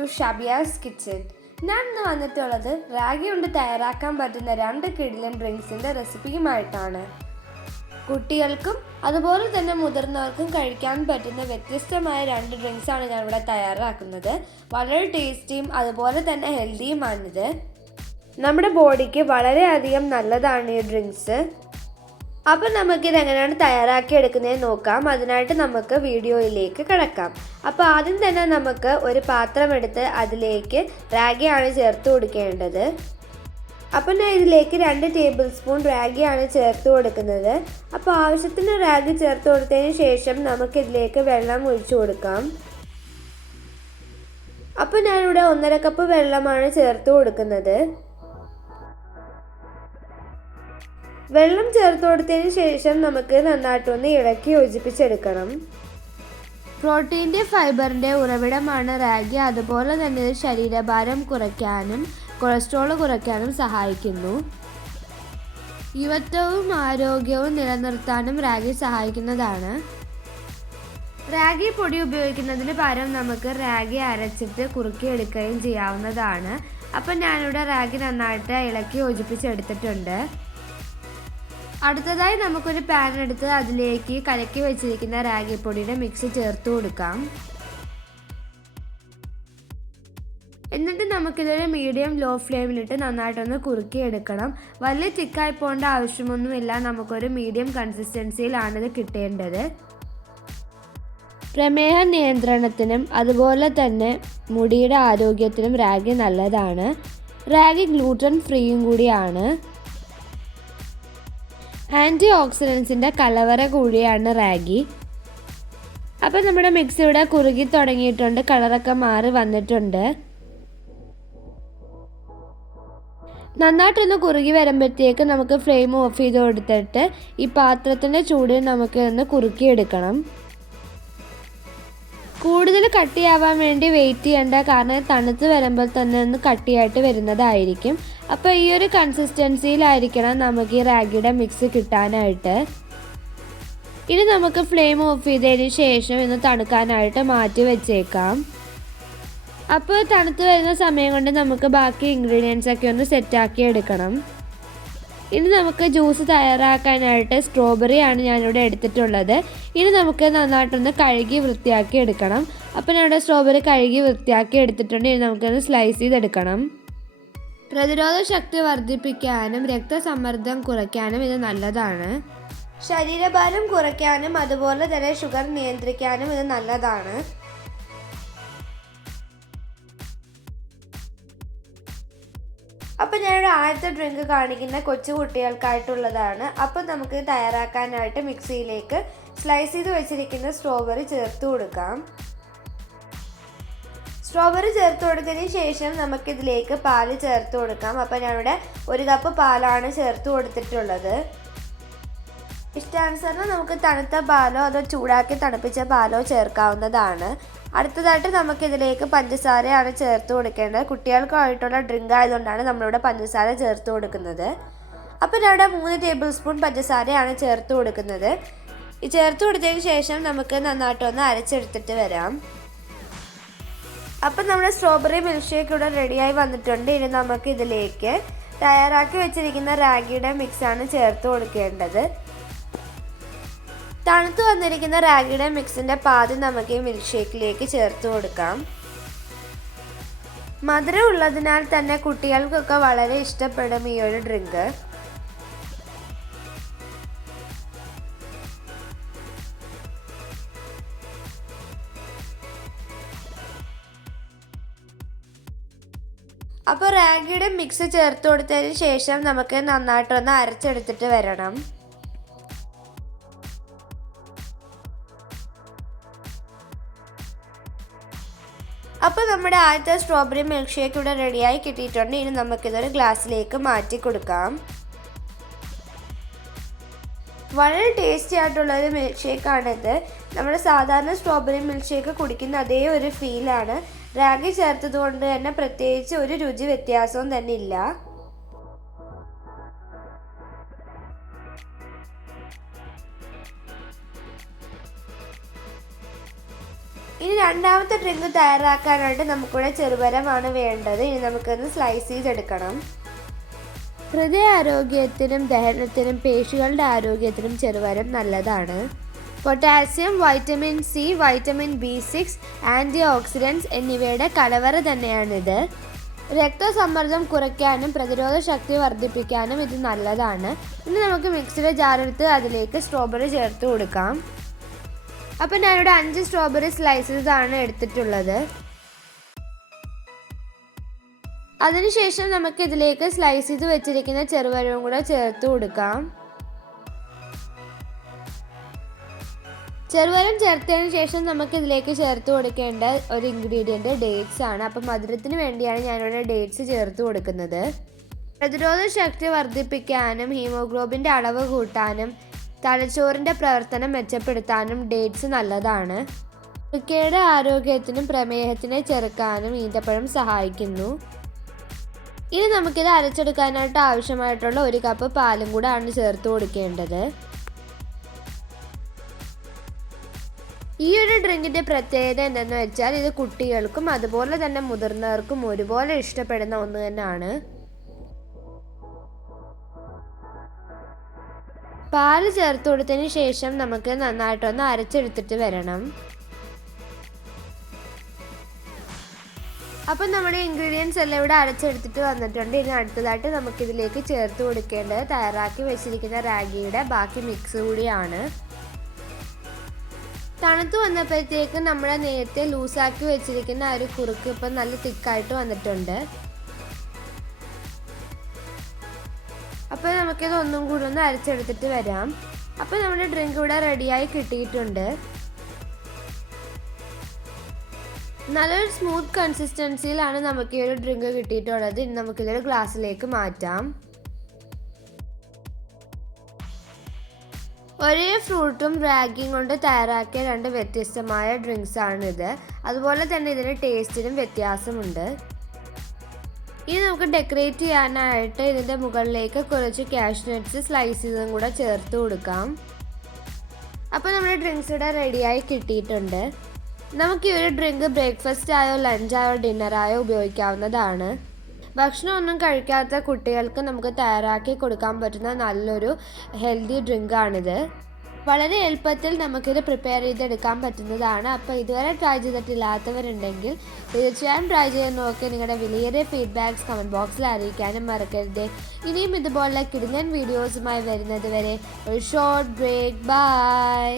To ഷബിയാസ് kitchen. ഞാൻ ഇന്ന് വന്നിട്ടുള്ളത് റാഗി കൊണ്ട് തയ്യാറാക്കാൻ പറ്റുന്ന രണ്ട് കിടിലൻ ഡ്രിങ്ക്സിന്റെ റെസിപ്പിയുമായിട്ടാണ്. കുട്ടികൾക്കും അതുപോലെ തന്നെ മുതിർന്നവർക്കും കഴിക്കാൻ പറ്റുന്ന വ്യത്യസ്തമായ രണ്ട് ഡ്രിങ്ക്സാണ് ഞാൻ ഇവിടെ തയ്യാറാക്കുന്നത്. വളരെ ടേസ്റ്റിയും അതുപോലെ തന്നെ ഹെൽത്തിയുമാണിത്. നമ്മുടെ ബോഡിക്ക് വളരെയധികം നല്ലതാണ് ഈ ഡ്രിങ്ക്സ്. അപ്പം നമുക്കിത് എങ്ങനെയാണ് തയ്യാറാക്കി എടുക്കുന്നത് നോക്കാം. അതിനായിട്ട് നമുക്ക് വീഡിയോയിലേക്ക് കിടക്കാം. അപ്പോൾ ആദ്യം തന്നെ നമുക്ക് ഒരു പാത്രം എടുത്ത് അതിലേക്ക് റാഗിയാണ് ചേർത്ത് കൊടുക്കേണ്ടത്. അപ്പം ഞാൻ ഇതിലേക്ക് രണ്ട് ടേബിൾ സ്പൂൺ റാഗിയാണ് ചേർത്ത് കൊടുക്കുന്നത്. അപ്പോൾ ആവശ്യത്തിന് റാഗി ചേർത്ത് കൊടുത്തതിന് ശേഷം നമുക്കിതിലേക്ക് വെള്ളം ഒഴിച്ചു കൊടുക്കാം. അപ്പോൾ ഞാനിവിടെ ഒന്നര കപ്പ് വെള്ളമാണ് ചേർത്ത് കൊടുക്കുന്നത്. വെള്ളം ചേർത്ത് കൊടുത്തതിന് ശേഷം നമുക്ക് നന്നായിട്ടൊന്ന് ഇളക്കി യോജിപ്പിച്ചെടുക്കണം. പ്രോട്ടീന്റെ ഫൈബറിന്റെ ഉറവിടമാണ് റാഗി. അതുപോലെ തന്നെ ശരീരഭാരം കുറയ്ക്കാനും കൊളസ്ട്രോൾ കുറയ്ക്കാനും സഹായിക്കുന്നു. യുവത്വവും ആരോഗ്യവും നിലനിർത്താനും റാഗി സഹായിക്കുന്നതാണ്. റാഗി പൊടി ഉപയോഗിക്കുന്നതിന് പകരം നമുക്ക് റാഗി അരച്ചിട്ട് കുറുക്കിയെടുക്കുകയും ചെയ്യാവുന്നതാണ്. അപ്പം ഞാനിവിടെ റാഗി നന്നായിട്ട് ഇളക്കി യോജിപ്പിച്ചെടുത്തിട്ടുണ്ട്. അടുത്തതായി നമുക്കൊരു പാൻ എടുത്ത് അതിലേക്ക് കലക്കി വെച്ചിരിക്കുന്ന റാഗിപ്പൊടിയുടെ മിക്സ് ചേർത്ത് കൊടുക്കാം. എന്നിട്ട് നമുക്കിതൊരു മീഡിയം ലോ ഫ്ലെയിമിലിട്ട് നന്നായിട്ടൊന്ന് കുറുക്കിയെടുക്കണം. വലിയ തിക്കായി പോകേണ്ട ആവശ്യമൊന്നുമില്ല. നമുക്കൊരു മീഡിയം കൺസിസ്റ്റൻസിയിലാണിത് കിട്ടേണ്ടത്. പ്രമേഹ നിയന്ത്രണത്തിനും അതുപോലെ തന്നെ മുടിയുടെ ആരോഗ്യത്തിനും റാഗി നല്ലതാണ്. റാഗി ഗ്ലൂട്ടൻ ഫ്രീയും കൂടിയാണ്. ആന്റി ഓക്സിഡൻസിന്റെ കലവറ കൂടിയാണ് റാഗി. അപ്പോൾ നമ്മുടെ മിക്സി ഇവിടെ കുറുകി തുടങ്ങിയിട്ടുണ്ട്. കളറൊക്കെ മാറി വന്നിട്ടുണ്ട്. നന്നായിട്ടൊന്ന് കുറുകി വരുമ്പോഴത്തേക്ക് നമുക്ക് ഫ്ലെയിം ഓഫ് ചെയ്ത് കൊടുത്തിട്ട് ഈ പാത്രത്തിന്റെ ചൂടിൽ നമുക്ക് ഒന്ന് കുറുക്കിയെടുക്കണം കൂടുതൽ കട്ടിയാവാൻ വേണ്ടി വെയിറ്റ് ചെയ്യേണ്ട കാരണം തണുത്ത് വരുമ്പോൾ തന്നെ ഒന്ന് കട്ടിയായിട്ട് വരുന്നതായിരിക്കും. അപ്പോൾ ഈ ഒരു കൺസിസ്റ്റൻസിയിലായിരിക്കണം നമുക്ക് ഈ റാഗിയുടെ മിക്സ് കിട്ടാനായിട്ട്. ഇനി നമുക്ക് ഫ്ലെയിം ഓഫ് ചെയ്തതിന് ശേഷം ഇന്ന് തണുക്കാനായിട്ട് മാറ്റി വെച്ചേക്കാം. അപ്പോൾ തണുത്ത് വരുന്ന സമയം കൊണ്ട് നമുക്ക് ബാക്കി ഇൻഗ്രീഡിയൻസ് ഒക്കെ ഒന്ന് സെറ്റാക്കി എടുക്കണം. ഇനി നമുക്ക് ജ്യൂസ് തയ്യാറാക്കാനായിട്ട് സ്ട്രോബെറി ആണ് ഞാനിവിടെ എടുത്തിട്ടുള്ളത്. ഇനി നമുക്ക് നന്നായിട്ടൊന്ന് കഴുകി വൃത്തിയാക്കി എടുക്കണം. അപ്പോൾ ഞാനിവിടെ സ്ട്രോബെറി കഴുകി വൃത്തിയാക്കി എടുത്തിട്ടുണ്ട്. ഇനി നമുക്കൊന്ന് സ്ലൈസ് ചെയ്തെടുക്കണം. പ്രതിരോധ ശക്തി വർദ്ധിപ്പിക്കാനും രക്തസമ്മർദ്ദം കുറയ്ക്കാനും ഇത് നല്ലതാണ്. ശരീരഭാരം കുറയ്ക്കാനും അതുപോലെ തന്നെ ഷുഗർ നിയന്ത്രിക്കാനും ഇത് നല്ലതാണ്. അപ്പോൾ ഞാനൊരു ആദ്യത്തെ ഡ്രിങ്ക് കാണിക്കുന്ന കൊച്ചു കുട്ടികൾക്കായിട്ടുള്ളതാണ്. അപ്പോൾ നമുക്ക് തയ്യാറാക്കാനായിട്ട് മിക്സിയിലേക്ക് സ്ലൈസ് ചെയ്ത് വെച്ചിരിക്കുന്ന സ്ട്രോബെറി ചേർത്ത് കൊടുക്കാം. സ്ട്രോബെറി ചേർത്ത് കൊടുത്തതിന് ശേഷം നമുക്കിതിലേക്ക് പാൽ ചേർത്ത് കൊടുക്കാം. അപ്പോൾ ഞാനിവിടെ ഒരു കപ്പ് പാലാണ് ചേർത്ത് കൊടുത്തിട്ടുള്ളത്. ഇഷ്ടാനുസരണം നമുക്ക് തണുത്ത പാലോ അതോ ചൂടാക്കി തണുപ്പിച്ച പാലോ ചേർക്കാവുന്നതാണ്. അടുത്തതായിട്ട് നമുക്കിതിലേക്ക് പഞ്ചസാരയാണ് ചേർത്ത് കൊടുക്കേണ്ടത്. കുട്ടികൾക്കായിട്ടുള്ള ഡ്രിങ്ക് ആയതുകൊണ്ടാണ് നമ്മളിവിടെ പഞ്ചസാര ചേർത്ത് കൊടുക്കുന്നത്. അപ്പോൾ ഞാനിവിടെ മൂന്ന് ടേബിൾ സ്പൂൺ പഞ്ചസാരയാണ് ചേർത്ത് കൊടുക്കുന്നത്. ചേർത്ത് കൊടുത്തതിന് ശേഷം നമുക്ക് നന്നായിട്ടൊന്ന് അരച്ചെടുത്തിട്ട് വരാം. അപ്പം നമ്മുടെ സ്ട്രോബെറി മിൽക്ക് ഷേക്ക് ഇവിടെ റെഡിയായി വന്നിട്ടുണ്ട്. ഇനി നമുക്ക് ഇതിലേക്ക് തയ്യാറാക്കി വെച്ചിരിക്കുന്ന റാഗിയുടെ മിക്സാണ് ചേർത്ത് കൊടുക്കേണ്ടത്. തണുത്ത് വന്നിരിക്കുന്ന റാഗിയുടെ മിക്സിന്റെ പാതി നമുക്ക് ഈ മിൽക്ക് ഷേക്കിലേക്ക് ചേർത്ത് കൊടുക്കാം. മധുരം ഉള്ളതിനാൽ തന്നെ കുട്ടികൾക്കൊക്കെ വളരെ ഇഷ്ടപ്പെടും ഈ ഒരു ഡ്രിങ്ക് അപ്പോൾ റാഗിയുടെ മിക്സ് ചേർത്ത് കൊടുത്തതിന് ശേഷം നമുക്ക് നന്നായിട്ടൊന്ന് അരച്ചെടുത്തിട്ട് വരണം. അപ്പോൾ നമ്മുടെ ആദ്യത്തെ സ്ട്രോബെറി മിൽക്ക് ഷേക്ക് ഇവിടെ റെഡിയായി കിട്ടിയിട്ടുണ്ട്. ഇനി നമുക്കിതൊരു ഗ്ലാസ്സിലേക്ക് മാറ്റി കൊടുക്കാം. വളരെ ടേസ്റ്റി ആയിട്ടുള്ള ഒരു മിൽക്ക് ഷേക്കാണിത് നമ്മൾ സാധാരണ സ്ട്രോബെറി മിൽക്ക് ഷേക്ക് കുടിക്കുന്ന അതേ ഒരു ഫീലാണ് റാഗി ചേർത്തത് കൊണ്ട് തന്നെ പ്രത്യേകിച്ച് ഒരു രുചി വ്യത്യാസവും തന്നെ ഇല്ല. ഇനി രണ്ടാമത്തെ ഡ്രിങ്ക് തയ്യാറാക്കാനായിട്ട് നമുക്കിവിടെ ചെറുപരമാണ് വേണ്ടത്. ഇനി നമുക്കൊന്ന് സ്ലൈസ് ചെയ്തെടുക്കണം. ഹൃദയാരോഗ്യത്തിനും ദഹനത്തിനും പേശികളുടെ ആരോഗ്യത്തിനും ചെറുപരം നല്ലതാണ്. Potassium vitamin C vitamin B six antioxidants എന്നിവയുടെ കലവറ തന്നെയാണിത്. രക്തസമ്മർദ്ദം കുറയ്ക്കാനും പ്രതിരോധ ശക്തി വർദ്ധിപ്പിക്കാനും ഇത് നല്ലതാണ്. ഇനി നമുക്ക് മിക്സിയുടെ ജാറെടുത്ത് അതിലേക്ക് സ്ട്രോബെറി ചേർത്ത് കൊടുക്കാം. അപ്പം ഞാനിവിടെ അഞ്ച് സ്ട്രോബെറി സ്ലൈസസ് ആണ് എടുത്തിട്ടുള്ളത്. അതിനുശേഷം നമുക്ക് ഇതിലേക്ക് സ്ലൈസ് ചെയ്ത് വെച്ചിരിക്കുന്ന ചെറുപഴവും കൂടെ ചേർത്ത് കൊടുക്കാം. ചെറുപഴം ചേർത്തതിന് ശേഷം നമുക്ക് ഇതിലേക്ക് ചേർത്ത് കൊടുക്കേണ്ട ഒരു ഇൻഗ്രീഡിയന്റ് ഡേറ്റ്സ് ആണ്. അപ്പം മധുരത്തിന് വേണ്ടിയാണ് ഞാനിവിടെ ഡേറ്റ്സ് ചേർത്ത് കൊടുക്കുന്നത്. പ്രതിരോധ ശക്തി വർദ്ധിപ്പിക്കാനും ഹീമോഗ്ലോബിന്റെ അളവ് കൂട്ടാനും തലച്ചോറിന്റെ പ്രവർത്തനം മെച്ചപ്പെടുത്താനും ഡേറ്റ്സ് നല്ലതാണ്. വൃക്കയുടെ ആരോഗ്യത്തിനും പ്രമേഹത്തിനെ ചെറുക്കാനും ഈന്തപ്പഴം സഹായിക്കുന്നു. ഇനി നമുക്കിത് അരച്ചെടുക്കാനായിട്ട് ആവശ്യമായിട്ടുള്ള ഒരു കപ്പ് പാലും കൂടെ ആണ് ചേർത്ത് കൊടുക്കേണ്ടത്. ഈ ഒരു ഡ്രിങ്കിന്റെ പ്രത്യേകത എന്തെന്ന് വെച്ചാൽ ഇത് കുട്ടികൾക്കും അതുപോലെ തന്നെ മുതിർന്നവർക്കും ഒരുപോലെ ഇഷ്ടപ്പെടുന്ന ഒന്ന് തന്നെയാണ്. പാൽ ചേർത്ത് കൊടുത്തതിന് ശേഷം നമുക്ക് നന്നായിട്ടൊന്ന് അരച്ചെടുത്തിട്ട് വരണം. അപ്പം നമ്മുടെ ഇൻഗ്രീഡിയൻസ് എല്ലാം ഇവിടെ അരച്ചെടുത്തിട്ട് വന്നിട്ടുണ്ട്. ഇനി അടുത്തതായിട്ട് നമുക്കിതിലേക്ക് ചേർത്ത് കൊടുക്കേണ്ടത് തയ്യാറാക്കി വെച്ചിരിക്കുന്ന റാഗിയുടെ ബാക്കി മിക്സ് കൂടിയാണ്. തണുത്ത് വന്നപ്പോഴത്തേക്ക് നമ്മുടെ നേരത്തെ ലൂസാക്കി വെച്ചിരിക്കുന്ന ആ ഒരു കുറുക്ക് ഇപ്പം നല്ല തിക്കായിട്ട് വന്നിട്ടുണ്ട്. അപ്പോൾ നമുക്കിത് ഒന്നും കൂടി ഒന്ന് അരച്ചെടുത്തിട്ട് വരാം. അപ്പോൾ നമ്മുടെ ഡ്രിങ്ക് ഇവിടെ റെഡിയായി കിട്ടിയിട്ടുണ്ട്. നല്ലൊരു സ്മൂത്ത് കൺസിസ്റ്റൻസിയിലാണ് നമുക്ക് ഈ ഒരു ഡ്രിങ്ക് കിട്ടിയിട്ടുള്ളത്. ഇനി നമുക്കിതൊരു ഗ്ലാസ്സിലേക്ക് മാറ്റാം. ഒരേ ഫ്രൂട്ടും റാഗിയും കൊണ്ട് തയ്യാറാക്കിയ രണ്ട് വ്യത്യസ്തമായ ഡ്രിങ്ക്സ് ആണിത്. അതുപോലെ തന്നെ ഇതിന് ടേസ്റ്റിനും വ്യത്യാസമുണ്ട്. ഇനി നമുക്ക് ഡെക്കറേറ്റ് ചെയ്യാനായിട്ട് ഇതിന്റെ മുകളിലേക്ക് കുറച്ച് ക്യാഷ് നട്ട്സ് സ്ലൈസ് ചെയ്തതും കൂടെ ചേർത്ത് കൊടുക്കാം. അപ്പോൾ നമ്മുടെ ഡ്രിങ്ക്സ് ഇവിടെ റെഡിയായി കിട്ടിയിട്ടുണ്ട്. നമുക്ക് ഈ ഒരു ഡ്രിങ്ക് ബ്രേക്ക്ഫാസ്റ്റ് ആയോ ലഞ്ചായോ ഡിന്നറായോ ഉപയോഗിക്കാവുന്നതാണ്. ഭക്ഷണമൊന്നും കഴിക്കാത്ത കുട്ടികൾക്ക് നമുക്ക് തയ്യാറാക്കി കൊടുക്കാൻ പറ്റുന്ന നല്ലൊരു ഹെൽത്തി ഡ്രിങ്കാണിത് വളരെ എളുപ്പത്തിൽ നമുക്കിത് പ്രിപ്പയർ ചെയ്തെടുക്കാൻ പറ്റുന്നതാണ്. അപ്പോൾ ഇതുവരെ ട്രൈ ചെയ്തിട്ടില്ലാത്തവരുണ്ടെങ്കിൽ തീർച്ചയായും ട്രൈ ചെയ്ത് നോക്കി. നിങ്ങളുടെ വിലയേറിയ ഫീഡ്ബാക്ക്സ് കമന്റ് ബോക്സിൽ അറിയിക്കാനും മറക്കരുത്. ഇനിയും ഇതുപോലുള്ള കിടുങ്ങൻ വീഡിയോസുമായി വരുന്നത് വരെ ഒരു ഷോർട്ട് ബ്രേക്ക് ബൈ